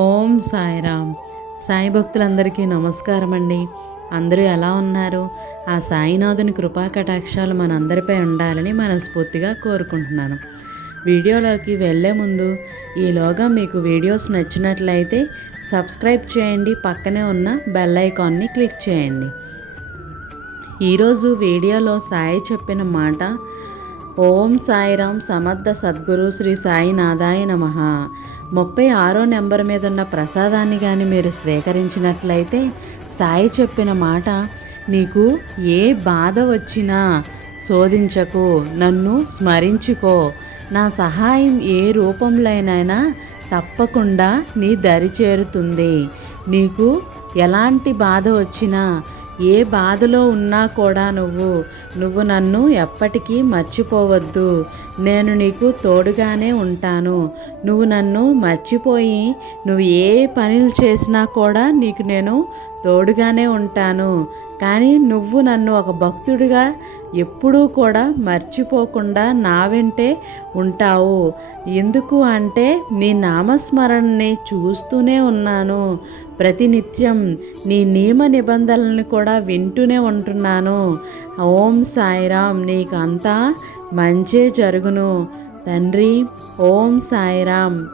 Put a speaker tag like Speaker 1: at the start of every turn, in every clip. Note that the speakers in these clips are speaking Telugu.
Speaker 1: ఓం సాయిరామ్. సాయి భక్తులందరికీ నమస్కారం అండి అందరూ ఎలా ఉన్నారు? ఆ సాయినాథుని కృపా కటాక్షాలు మనందరిపై ఉండాలని మనస్ఫూర్తిగా కోరుకుంటున్నాను. వీడియోలోకి వెళ్ళే ముందు ఈలోగా మీకు వీడియోస్ నచ్చినట్లయితే సబ్స్క్రైబ్ చేయండి పక్కనే ఉన్న బెల్ ఐకాన్ని క్లిక్ చేయండి. ఈరోజు వీడియోలో సాయి చెప్పిన మాట ఓం సాయిరాం సమర్థ సద్గురు శ్రీ సాయినాథాయ నమ. ముప్పై ఆరో నెంబర్ మీద ఉన్న ప్రసాదాన్ని కానీ మీరు స్వీకరించినట్లయితే సాయి చెప్పిన మాట నీకు ఏ బాధ వచ్చినా శోధించకు నన్ను స్మరించుకో. నా సహాయం ఏ రూపంలోనైనా తప్పకుండా నీ దరి చేరుతుంది. నీకు ఎలాంటి బాధ వచ్చినా ఏ బాధలో ఉన్నా కూడా నువ్వు నువ్వు నన్ను ఎప్పటికీ మర్చిపోవద్దు. నేను నీకు తోడుగానే ఉంటాను. నువ్వు నన్ను మర్చిపోయి నువ్వు ఏ పనులు చేసినా కూడా నీకు నేను తోడుగానే ఉంటాను. కానీ నువ్వు నన్ను ఒక భక్తుడిగా ఎప్పుడూ కూడా మర్చిపోకుండా నా వెంటే ఉంటావు. ఎందుకు అంటే నీ నామస్మరణని చూస్తూనే ఉన్నాను. ప్రతినిత్యం నీ నియమ నిబంధనలను కూడా వింటూనే ఉంటున్నాను. ఓం సాయిరామ్ నీకంతా మంచే జరుగును. తండ్రి ఓం సాయిరామ్.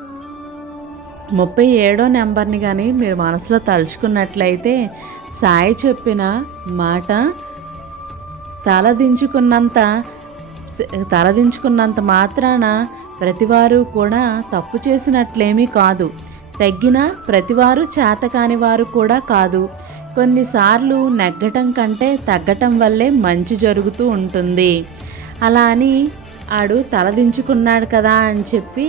Speaker 1: ముప్పై ఏడో నెంబర్ని కానీ మీరు మనసులో తలుచుకున్నట్లయితే సాయి చెప్పిన మాట తలదించుకున్నంత తలదించుకున్నంత మాత్రాన ప్రతివారు కూడా తప్పు చేసినట్లేమీ కాదు. తగ్గిన ప్రతివారు చేతకాని వారు కూడా కాదు. కొన్నిసార్లు నెగ్గటం కంటే తగ్గటం వల్లే మంచి జరుగుతూ ఉంటుంది. అలా అని ఆడు తలదించుకున్నాడు కదా అని చెప్పి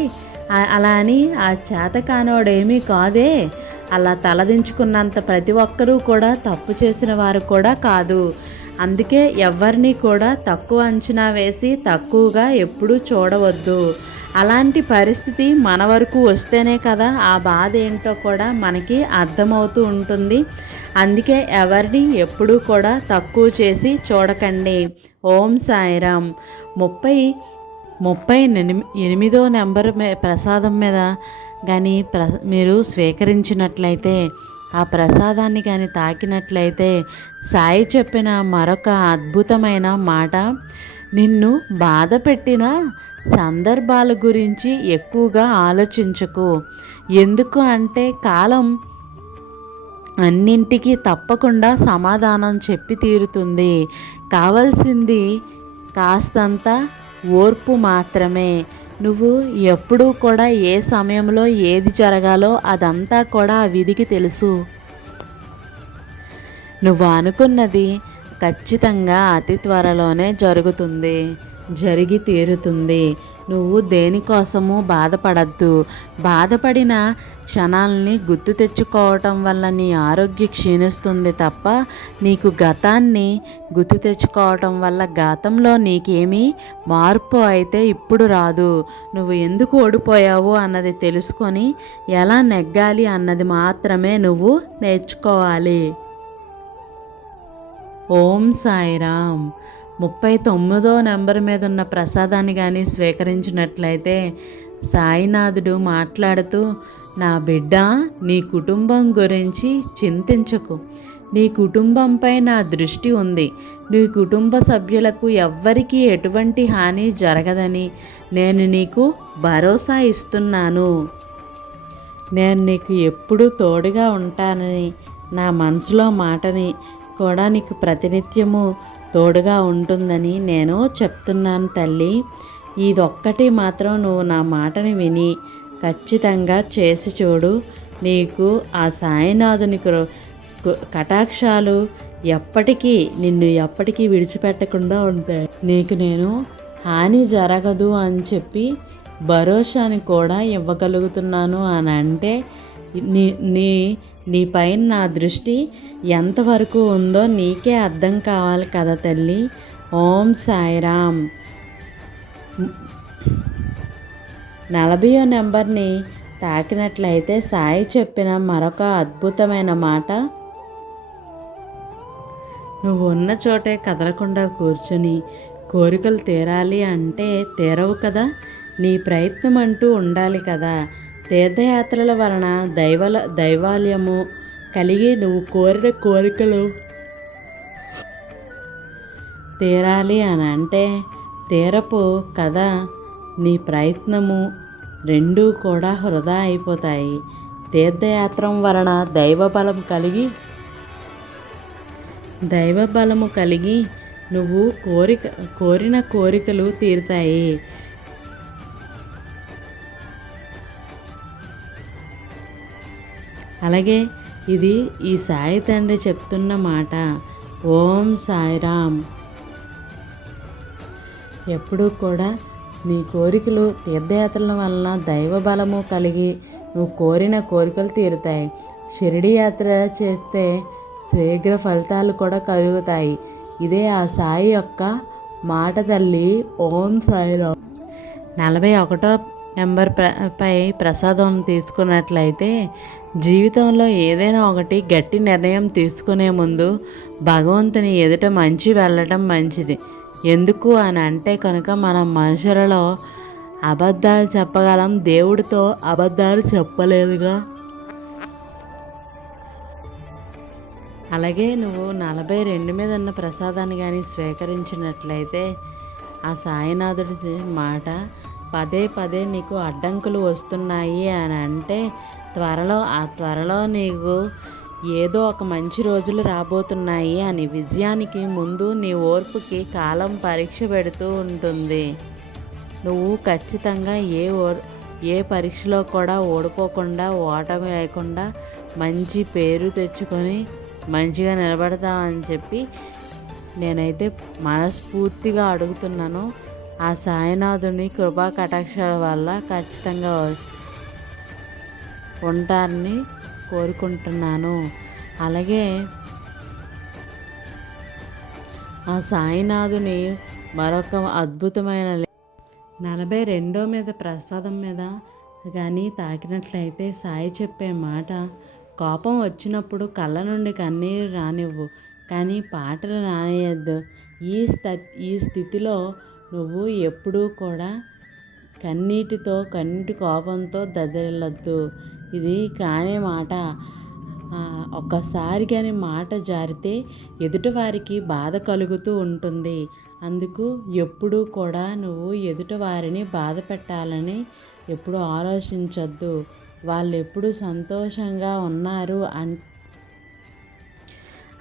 Speaker 1: అలా అని ఆ చేతకానోడేమీ కాదే. అలా తలదించుకున్నంత ప్రతి ఒక్కరూ కూడా తప్పు చేసిన వారు కూడా కాదు. అందుకే ఎవరిని కూడా తక్కువ అంచనా వేసి తక్కువగా ఎప్పుడూ చూడవద్దు. అలాంటి పరిస్థితి మన వరకు వస్తేనే కదా ఆ బాధ ఏంటో కూడా మనకి అర్థమవుతూ ఉంటుంది. అందుకే ఎవరిని ఎప్పుడూ కూడా తక్కువ చేసి చూడకండి. ఓం సాయిరామ్. ముప్పై ముప్పై ఎనిమిదో నెంబర్ ప్రసాదం మీద కానీ ప్ర మీరు స్వీకరించినట్లయితే ఆ ప్రసాదాన్ని కానీ తాకినట్లయితే సాయి చెప్పిన మరొక అద్భుతమైన మాట నిన్ను బాధ పెట్టిన సందర్భాల గురించి ఎక్కువగా ఆలోచించకు. ఎందుకు అంటే కాలం అన్నింటికి తప్పకుండా సమాధానం చెప్పి తీరుతుంది. కావలసింది కాస్తంత ఓర్పు మాత్రమే. నువ్వు ఎప్పుడూ కూడా ఏ సమయంలో ఏది జరగాలో అదంతా కూడా ఆ విధికి తెలుసు. నువ్వు అనుకున్నది ఖచ్చితంగా అతి త్వరలోనే జరుగుతుంది జరిగి తీరుతుంది. నువ్వు దేనికోసము బాధపడద్దు. బాధపడిన క్షణాలని గుర్తు తెచ్చుకోవటం వల్ల నీ ఆరోగ్యం క్షీణిస్తుంది తప్ప నీకు గతాన్ని గుర్తు తెచ్చుకోవటం వల్ల గతంలో నీకేమీ మార్పు అయితే ఇప్పుడు రాదు. నువ్వు ఎందుకు ఓడిపోయావు అన్నది తెలుసుకొని ఎలా నెగ్గాలి అన్నది మాత్రమే నువ్వు నేర్చుకోవాలి. ఓం సాయిరామ్. ముప్పై తొమ్మిదో నెంబర్ మీద ఉన్న ప్రసాదాన్ని కానీ స్వీకరించినట్లయితే సాయినాథుడు మాట్లాడుతూ నా బిడ్డ నీ కుటుంబం గురించి చింతించకు. నీ కుటుంబంపై నా దృష్టి ఉంది. నీ కుటుంబ సభ్యులకు ఎవ్వరికీ ఎటువంటి హాని జరగదని నేను నీకు భరోసా ఇస్తున్నాను. నేను నీకు ఎప్పుడూ తోడుగా ఉంటానని నా మనసులో మాటని కూడా నీకు ప్రతినిత్యము తోడుగా ఉంటుందని నేను చెప్తున్నాను తల్లి. ఇదొక్కటి మాత్రం నువ్వు నా మాటని విని ఖచ్చితంగా చేసి చూడు. నీకు ఆ సాయినాథుని కటాక్షాలు ఎప్పటికీ నిన్ను ఎప్పటికీ విడిచిపెట్టకుండా ఉంటాయి. నీకు నేను హాని జరగదు అని చెప్పి భరోసాని కూడా ఇవ్వగలుగుతున్నాను అని అంటే నీ నీ నీ పైన నా దృష్టి ఎంతవరకు ఉందో నీకే అర్థం కావాలి కదా తల్లి. ఓం సాయిరామ్ నలభయో నెంబర్ని తాకినట్లయితే సాయి చెప్పిన మరొక అద్భుతమైన మాట. నువ్వు ఉన్న చోటే కదలకుండా కూర్చొని కోరికలు తీరాలి అంటే తీరవు కదా. నీ ప్రయత్నం అంటూ ఉండాలి కదా. తీర్థయాత్రల వలన దైవల దైవాలయము కలిగి నువ్వు కోరిన కోరికలు తీరాలి అని అంటే తీరపు కథ నీ ప్రయత్నము రెండూ కూడా వృధా అయిపోతాయి. తీర్థయాత్రం వలన దైవబలం కలిగి దైవబలము కలిగి నువ్వు కోరిక కోరిన కోరికలు తీరుతాయి. అలాగే ఇది ఈ సాయి తండ్రి చెప్తున్న మాట ఓం సాయిరామ్. ఎప్పుడూ కూడా నీ కోరికలు తీర్థయాత్రల వలన దైవ బలము కలిగి నువ్వు కోరిన కోరికలు తీరుతాయి. షిరిడి యాత్ర చేస్తే శీఘ్ర ఫలితాలు కూడా కలుగుతాయి. ఇదే ఆ సాయి యొక్క మాట తల్లి ఓం సాయిరామ్. నలభై ఒకటో నెంబర్ ప్ర పై ప్రసాదం తీసుకున్నట్లయితే జీవితంలో ఏదైనా ఒకటి గట్టి నిర్ణయం తీసుకునే ముందు భగవంతుని ఎదుట మంచి వెళ్ళటం మంచిది. ఎందుకు అని అంటే కనుక మనం మనుషులలో అబద్ధాలు చెప్పగలం దేవుడితో అబద్ధాలు చెప్పలేదుగా. అలాగే నువ్వు నలభై రెండు మీద ఉన్న ప్రసాదాన్ని కానీ స్వీకరించినట్లయితే ఆ సాయినాథుడి మాట పదే పదే నీకు అడ్డంకులు వస్తున్నాయి అని అంటే త్వరలో ఆ త్వరలో నీకు ఏదో ఒక మంచి రోజులు రాబోతున్నాయి అని విజయానికి ముందు నీ ఓర్పుకి కాలం పరీక్ష పెడుతూ ఉంటుంది. నువ్వు ఖచ్చితంగా ఏ ఓ ఏ పరీక్షలో కూడా ఓడిపోకుండా ఓటమి లేకుండా మంచి పేరు తెచ్చుకొని మంచిగా నిలబడతామని చెప్పి నేనైతే మనస్ఫూర్తిగా అడుగుతున్నాను. ఆ సాయినాథుని కృపా కటాక్షాల వల్ల ఖచ్చితంగా ఉంటారని కోరుకుంటున్నాను. అలాగే ఆ సాయినాథుని మరొక అద్భుతమైన నలభై రెండో మీద ప్రసాదం మీద కానీ తాకినట్లయితే సాయి చెప్పే మాట కోపం వచ్చినప్పుడు కళ్ళ నుండి కన్నీరు రానివ్వు కానీ పాటలు రానియద్దు ఈ స్థ ఈ స్థితిలో నువ్వు ఎప్పుడూ కూడా కన్నీటితో కన్నీటి కోపంతో దద్దరిల్లొద్దు ఇది కానే మాట. ఒక్కసారి కానీ మాట జారితే ఎదుటివారికి బాధ కలుగుతూ ఉంటుంది. అందుకు ఎప్పుడూ కూడా నువ్వు ఎదుటివారిని బాధ పెట్టాలని ఎప్పుడు ఆలోచించొద్దు. వాళ్ళు ఎప్పుడు సంతోషంగా ఉన్నారు అన్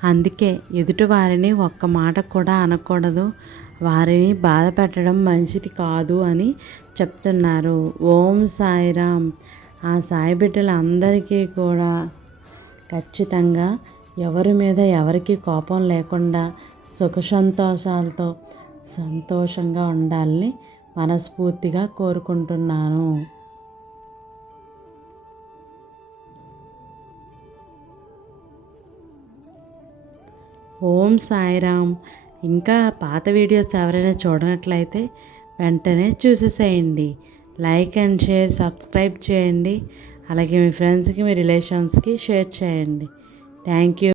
Speaker 1: అందుకే ఎదుటివారిని ఒక్క మాట కూడా అనకూడదు. వారిని బాధ పెట్టడం మంచిది కాదు అని చెప్తున్నారు. ఓం సాయిరామ్. ఆ సాయి బిడ్డలందరికీ కూడా ఖచ్చితంగా ఎవరి మీద ఎవరికి కోపం లేకుండా సుఖ సంతోషాలతో సంతోషంగా ఉండాలని మనస్ఫూర్తిగా కోరుకుంటున్నాను. ఓం సాయిరామ్. ఇంకా పాత వీడియోస్ ఎవరైనా చూడనట్లయితే వెంటనే చూసేసేయండి. లైక్ అండ్ షేర్ సబ్స్క్రైబ్ చేయండి. అలాగే మీ ఫ్రెండ్స్కి మీ రిలేషన్స్కి షేర్ చేయండి. Thank you.